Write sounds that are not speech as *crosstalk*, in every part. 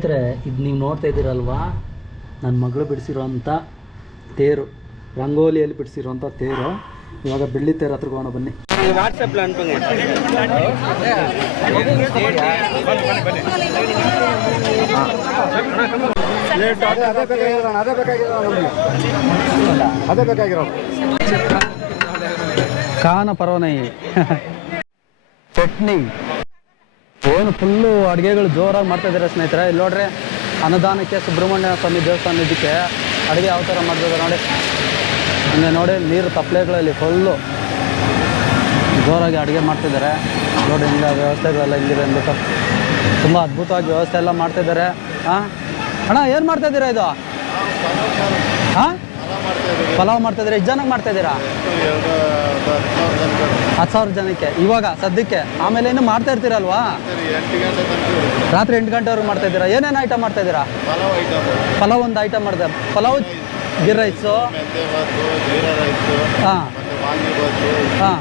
ಸ್ನೇಹಿತರೆ, ಇದು ನೀವು ನೋಡ್ತಾ ಇದ್ದೀರಲ್ವಾ? ನನ್ನ ಮಗಳು ಬಿಡಿಸಿರೋಂಥ ತೇರು. ರಂಗೋಲಿಯಲ್ಲಿ ಬಿಡಿಸಿರೋಂಥ ತೇರು. ಇವಾಗ ಬೆಳ್ಳಿ ತೇರು ಹತ್ರ ಹೋಗೋಣ ಬನ್ನಿ. ಅದೇ ಬೇಕಾಗಿರೋ ಕಾನ ಪರ್ವನೈ *laughs* ಚಟ್ನಿ. ಏನು ಫುಲ್ಲು ಅಡುಗೆಗಳು ಜೋರಾಗಿ ಮಾಡ್ತಾ ಇದ್ದಾರೆ ಸ್ನೇಹಿತರೆ. ಇಲ್ಲಿ ನೋಡ್ರಿ, ಅನ್ನದಾನಕ್ಕೆ ಸುಬ್ರಹ್ಮಣ್ಯ ಸ್ವಾಮಿ ದೇವಸ್ಥಾನ ಇದಕ್ಕೆ ಅಡುಗೆ ಯಾವ ಥರ ಮಾಡ್ತಿದ್ದಾರೆ ನೋಡಿ. ಹಂಗೆ ನೋಡಿ, ನೀರು ತಪ್ಪಲೆಗಳಲ್ಲಿ ಫುಲ್ಲು ಜೋರಾಗಿ ಅಡುಗೆ ಮಾಡ್ತಿದ್ದಾರೆ ನೋಡಿ, ಹಿಂಗೆ ವ್ಯವಸ್ಥೆಗಳೆಲ್ಲ ಹಿಂಗಿದೆ ಅಂದ್ಬಿಟ್ಟು ತುಂಬ ಅದ್ಭುತವಾಗಿ ವ್ಯವಸ್ಥೆ ಎಲ್ಲ ಮಾಡ್ತಿದ್ದಾರೆ ಹಾಂ ಅಣ್ಣ, ಏನು ಮಾಡ್ತಾ ಇದ್ದೀರಾ ಇದು? ಹಾಂ ಪಲಾವ್ ಮಾಡ್ತಾ ಇದ್ದೀರಾ? ಎಷ್ಟು ಜನಕ್ಕೆ ಮಾಡ್ತಾ ಇದ್ದೀರಾ? ಹತ್ತು ಸಾವಿರ ಜನಕ್ಕೆ. ಇವಾಗ, ಸದ್ಯಕ್ಕೆ. ಆಮೇಲೆ ಏನು ಮಾಡ್ತಾ ಇರ್ತೀರಲ್ವಾ? ರಾತ್ರಿ ಎಂಟು ಗಂಟೆವರೆಗೂ ಮಾಡ್ತಾ ಇದ್ದೀರಾ? ಏನೇನು ಐಟಮ್ ಮಾಡ್ತಾ ಇದ್ದೀರಾ? ಪಲಾವ್ ಒಂದು ಐಟಮ್ ಮಾಡಿದೆ. ಪಲಾವ್ ಗಿರ್ ರೈಸು ಹಾಂ. ಹಾಂ.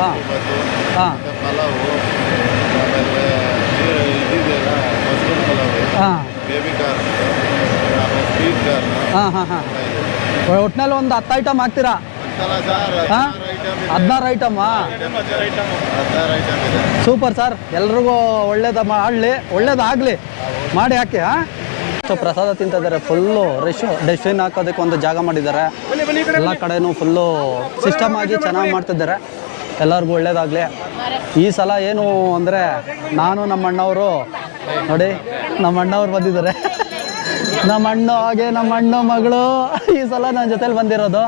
ಹಾಂ. ಹಾಂ. ಹಾಂ. ಹಾಂ ಹಾಂ ಹಾಂ. ಒಟ್ಟಿನಲ್ಲಿ ಒಂದು ಹತ್ತು ಐಟಮ್ ಹಾಕ್ತೀರಾ? ಹದಿನಾರು ಐಟಮ್ಮಾ ಸೂಪರ್ ಸರ್ ಎಲ್ರಿಗೂ ಒಳ್ಳೇದ ಮಾಡಲಿ ಒಳ್ಳೇದಾಗಲಿ ಮಾಡಿ ಹಾಕಿ ಹಾಂ? ಸೊ ಪ್ರಸಾದ ತಿಂತಿದ್ದಾರೆ ಫುಲ್ಲು ರಶ್ ಡಸ್ಟ್ಬಿನ್ ಹಾಕೋದಕ್ಕೆ ಒಂದು ಜಾಗ ಮಾಡಿದ್ದಾರೆ. ಎಲ್ಲ ಕಡೆನೂ ಫುಲ್ಲು ಸಿಸ್ಟಮ್ ಆಗಿ ಚೆನ್ನಾಗಿ ಮಾಡ್ತಿದ್ದಾರೆ. ಎಲ್ಲರಿಗೂ ಒಳ್ಳೇದಾಗಲಿ. ಈ ಸಲ ಏನು ಅಂದರೆ ನಾನು ನಮ್ಮ ಅಣ್ಣವರು ನೋಡಿ ನಮ್ಮ ಅಣ್ಣವ್ರು ಬಂದಿದ್ದಾರೆ. ನಮ್ಮ ಅಣ್ಣ ಹಾಗೆ ನಮ್ಮ ಅಣ್ಣ ಮಗಳು ಈ ಸಲ ನನ್ನ ಜೊತೆಲಿ ಬಂದಿರೋದು.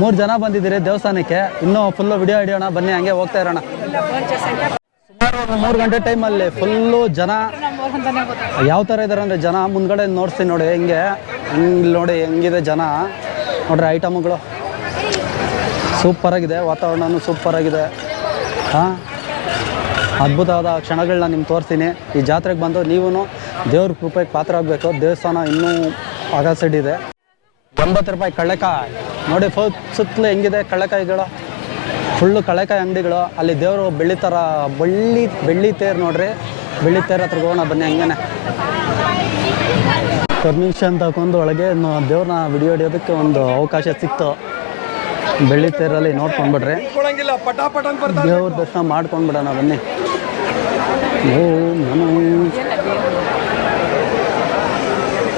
ಮೂರು ಜನ ಬಂದಿದ್ದೀರಿ ದೇವಸ್ಥಾನಕ್ಕೆ. ಇನ್ನೂ ಫುಲ್ಲು ವಿಡಿಯೋ ಹಿಡಿಯೋಣ. ಬನ್ನಿ, ಹಂಗೆ ಹೋಗ್ತಾ ಇರೋಣ. ಸುಮಾರು ಮೂರು ಗಂಟೆ ಟೈಮಲ್ಲಿ ಫುಲ್ಲು ಜನ ಯಾವ ಥರ ಇದ್ದಾರೆ ಅಂದರೆ ಜನ ಮುಂದ್ಗಡೆ ನೋಡ್ತೀನಿ ನೋಡಿ, ಹೆಂಗೆ. ಇಲ್ಲಿ ನೋಡಿ, ಹೆಂಗಿದೆ ಜನ. ನೋಡ್ರಿ ಐಟಮ್ಗಳು ಸೂಪರಾಗಿದೆ ವಾತಾವರಣನೂ ಸೂಪರಾಗಿದೆ ಹಾಂ? ಅದ್ಭುತವಾದ ಕ್ಷಣಗಳನ್ನ ನಿಮ್ಗೆ ತೋರಿಸ್ತೀನಿ. ಈ ಜಾತ್ರೆಗೆ ಬಂದು ನೀವು ದೇವ್ರ ಕೃಪೆಗೆ ಪಾತ್ರ ಆಗಬೇಕು. ದೇವಸ್ಥಾನ ಇನ್ನೂ ಅಗಸಡ್ ಇದೆ ಒಂಬತ್ತು ರೂಪಾಯಿ ಕಳ್ಳೆಕಾಯಿ. ನೋಡಿ ಫುಲ್ ಸುತ್ತಲೂ ಹೆಂಗಿದೆ ಕಳ್ಳೆಕಾಯಿಗಳು. ಫುಲ್ಲು ಕಳ್ಳೆಕಾಯಿ ಅಂಗಡಿಗಳು. ಅಲ್ಲಿ ದೇವರು ಬೆಳ್ಳಿ ಥರ ಬೆಳ್ಳಿ ಬೆಳ್ಳಿ ತೇರು ನೋಡ್ರಿ. ಬೆಳ್ಳಿ ತೇರು ಹತ್ರ ಹೋಗೋಣ, ಬನ್ನಿ ಹಂಗೇನೆ. ಪರ್ಮಿಷನ್ ತಗೊಂಡು ಒಳಗೆ ದೇವ್ರನ್ನ ವಿಡಿಯೋ ಹಿಡಿಯೋದಕ್ಕೆ ಒಂದು ಅವಕಾಶ ಸಿಕ್ತು. ಬೆಳ್ಳಿ ತೇರಲ್ಲಿ ನೋಡ್ಕೊಂಡ್ಬಿಡ್ರಿ ದೇವ್ರ ದರ್ಶನ ಮಾಡ್ಕೊಂಡ್ಬಿಡೋಣ, ಬನ್ನಿ. ಓ, ನಾನು.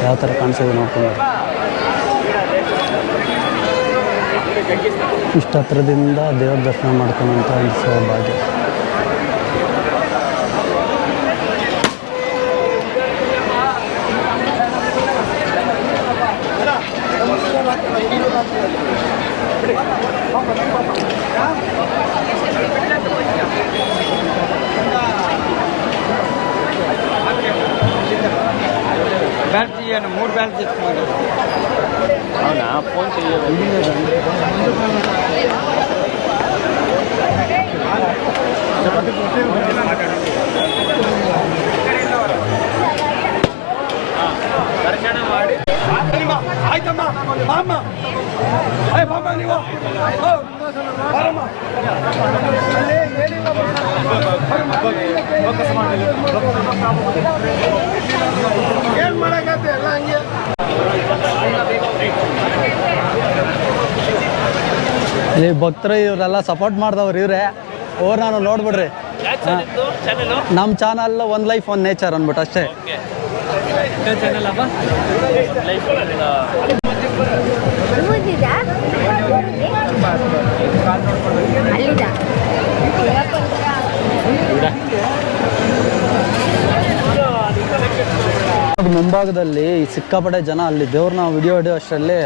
ಯಾವ ಥರ ಕಾಣಿಸಿದೆ ನೋಡ್ಕೊಂಡು ಇಷ್ಟು ಹತ್ರದಿಂದ ದೇವ್ರ ದರ್ಶನ ಮಾಡ್ಕೊಳ್ಳೋಂಥ ಒಂದು ಸೌಭಾಗ್ಯ ಬ್ಯಾಲೆನ್ಸ್ ಏನು ಮೂರು ಬ್ಯಾಲೆನ್ಸ್ ಇಟ್ಕೊಂಡು అవునా ఫోన్ దర్శనం వాడి ಆಯ್ತಮ್ಮ ಬಾಮ್ಮ ಅಯ್ಯ ಬಾಮ್ಮ ನೀವು ಬರಮ್ಮ ಬರಮ್ಮ ಏನ್ ಎಲ್ಲ ಹಂಗೆ ಈ ಭಕ್ತರು ಇವರೆಲ್ಲ ಸಪೋರ್ಟ್ ಮಾಡ್ದವ್ರು ಇವರೇ. ಓರ್ ನಾನು ನೋಡ್ಬಿಡ್ರಿ. ನಮ್ಮ channel one life one nature ಅಂದ್ಬಿಟ್ಟು ಅಷ್ಟೇ. ಅದು ಮುಂಭಾಗದಲ್ಲಿ ಸಿಕ್ಕಾಪಟ್ಟೆ ಜನ ಅಲ್ಲಿ ದೇವ್ರನ್ನ ವಿಡಿಯೋ ಹಿಡಿಯೋ ಅಷ್ಟರಲ್ಲಿ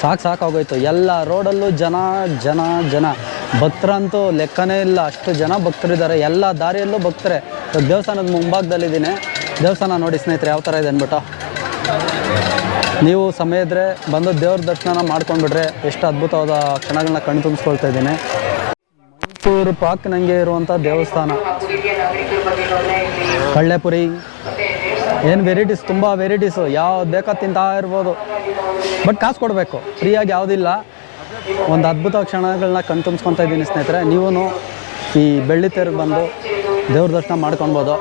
ಸಾಕು ಸಾಕಾಗೋಯ್ತು ಎಲ್ಲ ರೋಡಲ್ಲೂ ಜನ ಜನ ಜನ. ಭಕ್ತರಂತೂ ಲೆಕ್ಕನೇ ಇಲ್ಲ. ಅಷ್ಟು ಜನ ಭಕ್ತರಿದ್ದಾರೆ. ಎಲ್ಲ ದಾರಿಯಲ್ಲೂ ಭಕ್ತರೆ. ದೇವಸ್ಥಾನದ ಮುಂಭಾಗದಲ್ಲಿದ್ದೀನಿ. ದೇವಸ್ಥಾನ ನೋಡಿ ಸ್ನೇಹಿತರೆ, ಯಾವ ಥರ ಇದೆ ಅಂದ್ಬಿಟ್ಟು. ನೀವು ಸಮಯ ಇದ್ದರೆ ಬಂದು ದೇವ್ರ ದರ್ಶನ ಮಾಡ್ಕೊಂಡ್ಬಿಟ್ರೆ ಎಷ್ಟು ಅದ್ಭುತವಾದ ಕ್ಷಣಗಳನ್ನ ಕಣ್ಣು ತುಂಬಿಸ್ಕೊಳ್ತಾ ಇದ್ದೀನಿ. ಮೈಸೂರು ಪಾಕ್ನಂಗೆ ಇರುವಂಥ ದೇವಸ್ಥಾನ. ಕಳ್ಳೆಪುರಿ ಏನು ವೆರೈಟೀಸ್? ತುಂಬ ವೆರೈಟೀಸು. ಯಾವ್ದು ಬೇಕೋ ತಿಂತಾ ಇರ್ಬೋದು. ಬಟ್ ಕಾಸು ಕೊಡಬೇಕು. ಫ್ರೀಯಾಗಿ ಯಾವುದಿಲ್ಲ. ಒಂದು ಅದ್ಭುತ ಕ್ಷಣಗಳನ್ನ ಕಣ್ ತುಂಬಿಸ್ಕೊತಾ ಇದ್ದೀನಿ ಸ್ನೇಹಿತರೆ. ನೀವು ಈ ಬೆಳ್ಳಿ ತೇರಿಗೆ ಬಂದು ದೇವ್ರ ದರ್ಶನ ಮಾಡ್ಕೊಳ್ಬೋದು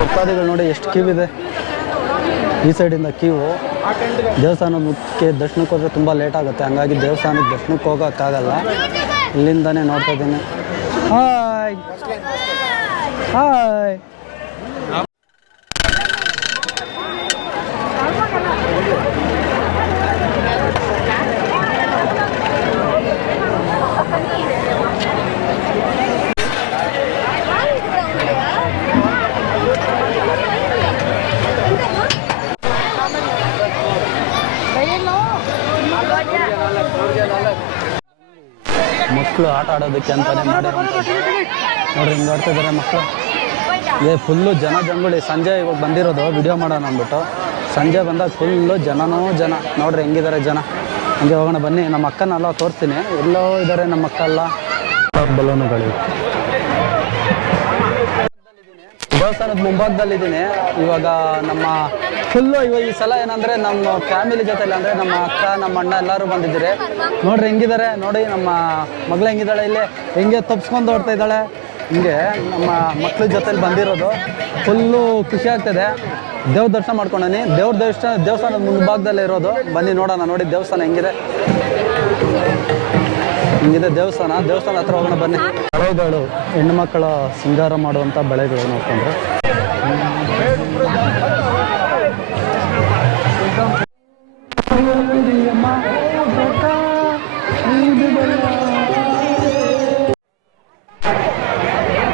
ಭಕ್ತಾದಿಗಳು ನೋಡಿ ಎಷ್ಟು ಕ್ಯೂ ಇದೆ. ಈ ಸೈಡಿಂದ ಕ್ಯೂ. ದೇವಸ್ಥಾನ ಮುಖ್ಯ ದರ್ಶನಕ್ಕೆ ಹೋದರೆ ತುಂಬ ಲೇಟ್ ಆಗುತ್ತೆ. ಹಂಗಾಗಿ ದೇವಸ್ಥಾನಕ್ಕೆ ದರ್ಶನಕ್ಕೆ ಹೋಗೋಕ್ಕಾಗಲ್ಲ ಇಲ್ಲಿಂದನೇ ನೋಡ್ತಾ ಇದ್ದೀನಿ ಹಾಯ್. ಹಾಯ್. ಮಕ್ಕಳು ಆಟ ಆಡೋದಕ್ಕೆ ಅಂತಾನೆ ಮಾಡಿ ನೋಡ್ರಿ ಹಿಂಗೆ ಆಡ್ತಾ ಇದ್ದಾರೆ ಮಕ್ಕಳು. ಏ ಫುಲ್ಲು ಜನ ಜಂಗುಳಿ. ಸಂಜೆ ಇವಾಗ ಬಂದಿರೋದು ವಿಡಿಯೋ ಮಾಡೋಣ ಅಂದ್ಬಿಟ್ಟು. ಸಂಜೆ ಬಂದಾಗ ಫುಲ್ಲು ಜನನೂ ಜನ. ನೋಡ್ರಿ ಹೆಂಗಿದ್ದಾರೆ ಜನ. ಹಂಗೆ ಹೋಗೋಣ ಬನ್ನಿ. ನಮ್ಮ ಅಕ್ಕನೆಲ್ಲ ತೋರಿಸ್ತೀನಿ ಎಲ್ಲೋ ಇದ್ದಾರೆ ನಮ್ಮ ಅಕ್ಕ ಎಲ್ಲ ಬಲೂನುಗಳು ದೇವಸ್ಥಾನದ ಮುಂಭಾಗದಲ್ಲಿದ್ದೀನಿ. ಇವಾಗ ನಮ್ಮ ಫುಲ್ಲು ಇವಾಗ ಈ ಸಲ ಏನಂದ್ರೆ ನಮ್ಮ ಫ್ಯಾಮಿಲಿ ಜೊತೆಲಿ ಅಂದರೆ ನಮ್ಮ ಅಕ್ಕ, ನಮ್ಮ ಅಣ್ಣ ಎಲ್ಲರೂ ಬಂದಿದ್ದೀರಿ. ನೋಡ್ರಿ ಹೆಂಗಿದ್ದಾರೆ ನೋಡಿ ನಮ್ಮ ಮಗಳು ಹೆಂಗಿದ್ದಾಳೆ ಇಲ್ಲಿ? ಹೆಂಗೆ ತಪ್ಸ್ಕೊಂಡು ಓಡ್ತಾ ಇದ್ದಾಳೆ? ಹಿಂಗೆ ನಮ್ಮ ಮಕ್ಳ ಜೊತೆಲಿ ಬಂದಿರೋದು. ಫುಲ್ಲು ಖುಷಿ ಆಗ್ತದೆ. ದೇವ್ರ ದರ್ಶನ ಮಾಡ್ಕೊಂಡನಿ. ದೇವ್ರ ದೇವಸ್ಥಾನ, ದೇವಸ್ಥಾನದ ಮುಂಭಾಗದಲ್ಲೇ ಇರೋದು ಬನ್ನಿ ನೋಡೋಣ. ನೋಡಿ ದೇವಸ್ಥಾನ ಹೆಂಗಿದೆ. ಹಿಂಗಿದೆ ದೇವಸ್ಥಾನ ದೇವಸ್ಥಾನ ಹತ್ರ ಹೋಗೋಣ ಬನ್ನಿ. ಬಳೆಗಳು ಹೆಣ್ಣು ಮಕ್ಕಳ ಸಿಂಗಾರ ಮಾಡುವಂಥ ಬಳೆಗಳು ನೋಡ್ಕೊಂಡ್ರೆ.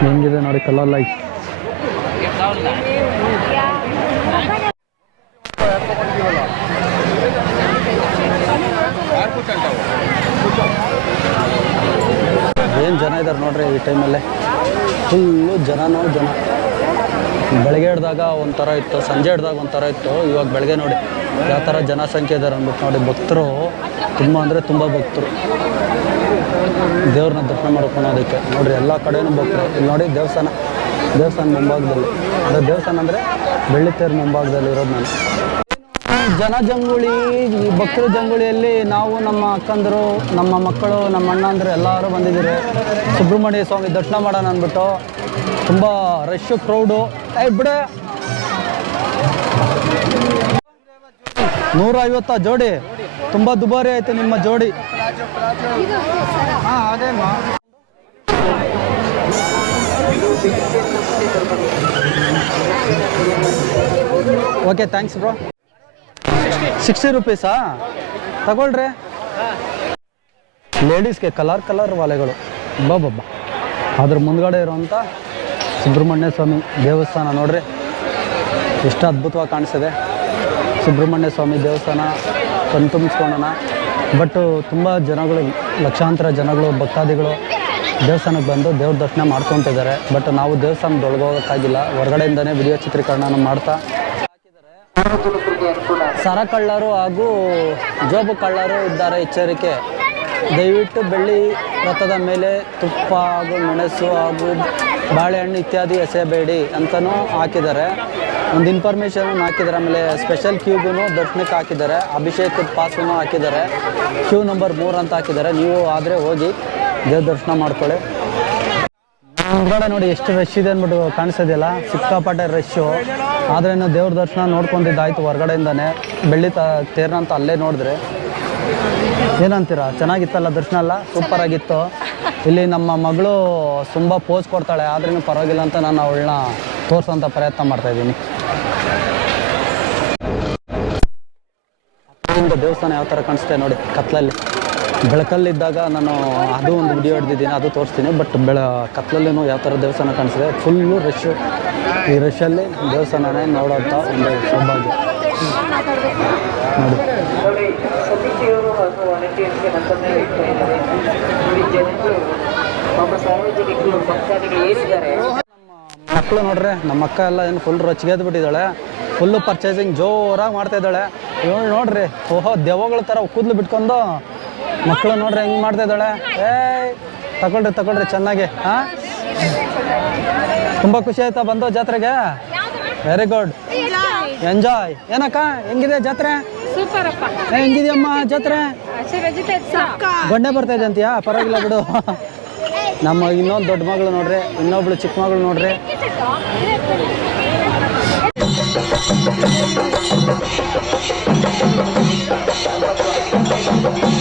ಹೆಂಗಿದೆ ನೋಡಿ ಕಲರ್ ಲೈಟ್ ಏನು ಜನ ಇದ್ದಾರೆ ನೋಡ್ರಿ ಈ ಟೈಮಲ್ಲಿ ಫುಲ್ಲು ಜನನೋ ಜನ ಬೆಳಗ್ಗೆ ಹಿಡ್ದಾಗ ಒಂಥರ ಇತ್ತು, ಸಂಜೆ ಹಿಡ್ದಾಗ ಒಂಥರ ಇತ್ತು. ಇವಾಗ ಬೆಳಗ್ಗೆ ನೋಡಿ, ಯಾವ ಥರ ಜನಸಂಖ್ಯೆ ಇದ್ದಾರೆ ಅಂದ್ಬಿಟ್ಟು ನೋಡಿ, ಭಕ್ತರು ತುಂಬ ಅಂದರೆ ತುಂಬ ಭಕ್ತರು. ದೇವ್ರನ್ನ ದರ್ಶನ ಮಾಡ್ಕೊಳೋದಕ್ಕೆ ನೋಡಿರಿ, ಎಲ್ಲ ಕಡೆನೂ ಭಕ್ತರು. ಇಲ್ಲಿ ನೋಡಿ ದೇವಸ್ಥಾನ. ದೇವಸ್ಥಾನ ಮುಂಭಾಗದಲ್ಲಿ. ಅದೇ ದೇವಸ್ಥಾನ ಅಂದರೆ ಬೆಳ್ಳಿತೇರು ಮುಂಭಾಗದಲ್ಲಿ ಇರೋದು ನಾನು. ಜನ ಜಂಗುಳಿ ಈ ಭಕ್ತರ ಜಂಗುಳಿಯಲ್ಲಿ ನಾವು ನಮ್ಮ ಅಕ್ಕಂದರು ನಮ್ಮ ಮಕ್ಕಳು ನಮ್ಮ ಅಣ್ಣಂದರು ಎಲ್ಲರೂ ಬಂದಿದ್ದೀರಿ. ಸುಬ್ರಹ್ಮಣ್ಯ ಸ್ವಾಮಿ ದರ್ಶನ ಮಾಡೋಣ ಅಂದ್ಬಿಟ್ಟು ತುಂಬ ರಶ್ ಕ್ರೌಡು ಏ ಬಿಡೆ. ನೂರ ಐವತ್ತ ಜೋಡಿ. ತುಂಬ ದುಬಾರಿ ಆಯಿತು ನಿಮ್ಮ ಜೋಡಿ. ಹಾಂ ಅದೇಮ್ಮ ಓಕೆ ಥ್ಯಾಂಕ್ಸ್ ಬ್ರೋ ಸಿಕ್ಸ್ಟಿ ರುಪೀಸಾ ತಗೊಳ್ರಿ. ಲೇಡೀಸ್ಗೆ ಕಲರ್ ಕಲರ್ ವಾಲೆಗಳು. ಬಾಬಬ್ಬ ಅದ್ರ ಮುಂದ್ಗಡೆ ಇರುವಂತ ಸುಬ್ರಹ್ಮಣ್ಯ ಸ್ವಾಮಿ ದೇವಸ್ಥಾನ ನೋಡ್ರಿ. ಎಷ್ಟು ಅದ್ಭುತವಾಗಿ ಕಾಣಿಸಿದೆ ಸುಬ್ರಹ್ಮಣ್ಯ ಸ್ವಾಮಿ ದೇವಸ್ಥಾನ ಕಣ್ತುಂಬಿಸ್ಕೊಳ್ಳೋಣ ಬಟ್ ತುಂಬ ಜನಗಳು, ಲಕ್ಷಾಂತರ ಜನಗಳು, ಭಕ್ತಾದಿಗಳು ದೇವಸ್ಥಾನಕ್ಕೆ ಬಂದು ದೇವ್ರ ದರ್ಶನ ಮಾಡ್ಕೊತಿದ್ದಾರೆ. ಬಟ್ ನಾವು ದೇವಸ್ಥಾನದೊಳಗೆ ಹೋಗೋಕ್ಕಾಗಿಲ್ಲ. ಹೊರಗಡೆಯಿಂದನೇ ವಿಡಿಯೋ ಚಿತ್ರೀಕರಣ ಮಾಡ್ತಾ. ಸರ ಕಳ್ಳರು ಹಾಗೂ ಜೋಬು ಕಳ್ಳರು ಇದ್ದಾರೆ. ಎಚ್ಚರಿಕೆ. ದಯವಿಟ್ಟು ಬೆಳ್ಳಿ ರಥದ ಮೇಲೆ ತುಪ್ಪ ಹಾಗೂ ಮೆಣಸು ಹಾಗೂ ಬಾಳೆಹಣ್ಣು ಇತ್ಯಾದಿ ಎಸೆಯಬೇಡಿ ಅಂತಲೂ ಹಾಕಿದ್ದಾರೆ. ಒಂದು ಇನ್ಫಾರ್ಮೇಷನ್ ಹಾಕಿದ್ದಾರೆ. ಆಮೇಲೆ ಸ್ಪೆಷಲ್ ಕ್ಯೂಗೂ ದರ್ಶನಕ್ಕೆ ಹಾಕಿದ್ದಾರೆ. ಅಭಿಷೇಕದ ಪಾಸ್ನೂ ಹಾಕಿದ್ದಾರೆ. ಕ್ಯೂ ನಂಬರ್ ಮೂರು ಅಂತ ಹಾಕಿದ್ದಾರೆ. ನೀವು ಆದರೆ ಹೋಗಿ ದೇವ್ರ ದರ್ಶನ ಮಾಡ್ಕೊಳ್ಳಿ. ಮುಂದ್ಗಡೆ ನೋಡಿ, ಎಷ್ಟು ರಶ್ ಇದೆ ಅಂದ್ಬಿಟ್ಟು ಕಾಣಿಸೋದಿಲ್ಲ. ಸಿಕ್ಕಾಪಟ್ಟೆ ರಶ್ಶು ಆದ್ರೇನು ದೇವ್ರ ದರ್ಶನ ನೋಡ್ಕೊಂಡಿದ್ದಾಯ್ತು ಹೊರಗಡೆಯಿಂದನೇ. ಬೆಳ್ಳಿ ತ ತೇರ್ನಂತ ಅಲ್ಲೇ ನೋಡಿದ್ರೆ. ಏನಂತೀರಾ? ಚೆನ್ನಾಗಿತ್ತಲ್ಲ ದರ್ಶನ ಎಲ್ಲ? ಸೂಪರ್ ಆಗಿತ್ತು. ಇಲ್ಲಿ ನಮ್ಮ ಮಗಳು ತುಂಬ ಪೋಸ್ ಕೊಡ್ತಾಳೆ ಆದ್ರೂ ಪರವಾಗಿಲ್ಲ ಅಂತ ನಾನು ಅವಳನ್ನ ತೋರ್ಸೋಂಥ ಪ್ರಯತ್ನ ಮಾಡ್ತಾ ಇದ್ದೀನಿ. ದೇವಸ್ಥಾನ ಯಾವ ಥರ ಕಾಣಿಸುತ್ತೆ ನೋಡಿ, ಕತ್ಲಲ್ಲಿ. ಬೆಳಕಲ್ಲಿದ್ದಾಗ ನಾನು ಅದು ಒಂದು ವಿಡಿಯೋ ಹಿಡ್ದಿದ್ದೀನಿ, ಅದು ತೋರಿಸ್ತೀನಿ ಬಟ್ ಬೆಳ, ಕತ್ಲಲ್ಲಿನೂ ಯಾವ ಥರ ದೇವಸ್ಥಾನ ಕಾಣಿಸಿದೆ. ಫುಲ್ಲು ರಶ್ ಈ ರಶಲ್ಲಿ ದೇವಸ್ಥಾನನೇ ನೋಡೋಂಥ ಒಂದು ಸೌಭಾಗ್ಯ. ನೋಡಿ. ಮಕ್ಕಳು ನೋಡ್ರಿ, ನಮ್ಮ ಅಕ್ಕ ಎಲ್ಲ ಏನು ಫುಲ್ ರೊಚ್ಚಿಗೆ ಬಿಟ್ಟಿದ್ದಾಳೆ. ಫುಲ್ಲು ಪರ್ಚೇಸಿಂಗ್ ಜೋರಾಗಿ ಮಾಡ್ತಾ ಇದ್ದಾಳೆ. ಇವಳು ನೋಡ್ರಿ, ಓಹೋ, ದೆವ್ವಗಳ ಥರ ಕೂದಲು ಬಿಟ್ಕೊಂಡು ಮಕ್ಕಳು ನೋಡ್ರಿ ಹೆಂಗೆ ಮಾಡ್ತಾ ಇದ್ದಾಳೆ. ಏಯ್, ತಗೊಳ್ರಿ ತಗೊಳ್ರಿ ಚೆನ್ನಾಗಿ, ಹಾಂ? ತುಂಬ ಖುಷಿ ಆಯ್ತಾ ಬಂದೋ ಜಾತ್ರೆಗೆ? ವೆರಿ ಗುಡ್ ಎಂಜಾಯ್ ಏನಕ್ಕ ಹೆಂಗಿದೆ ಜಾತ್ರೆ? ಸೂಪರ್ ಅಪ್ಪ ಹೆಂಗಿದ್ಯಮ್ಮ ಜಾತ್ರೆ? ಗೊಂಡೆ ಬರ್ತಾ ಇದೆ ಅಂತೀಯಾ ಪರವಾಗಿಲ್ಲ ಬಿಡು. ನಮ್ಮ ಇನ್ನೊಂದು ದೊಡ್ಡ ಮಗಳು ನೋಡ್ರಿ ಇನ್ನೊಬ್ಳು ಚಿಕ್ಕ ಮಗಳು ನೋಡ್ರಿ. Thank ಈ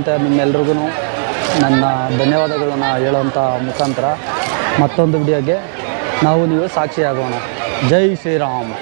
ನೀವು ನೋಡಿದಂತೆ ನಿಮ್ಮೆಲ್ರಿಗೂ ನನ್ನ ಧನ್ಯವಾದಗಳನ್ನು ಹೇಳೋಂಥ ಮುಖಾಂತರ ಮತ್ತೊಂದು ವಿಡಿಯೋಗೆ ನಾವು ನೀವು ಸಾಕ್ಷಿಯಾಗೋಣ. ಜೈ ಶ್ರೀರಾಮ್.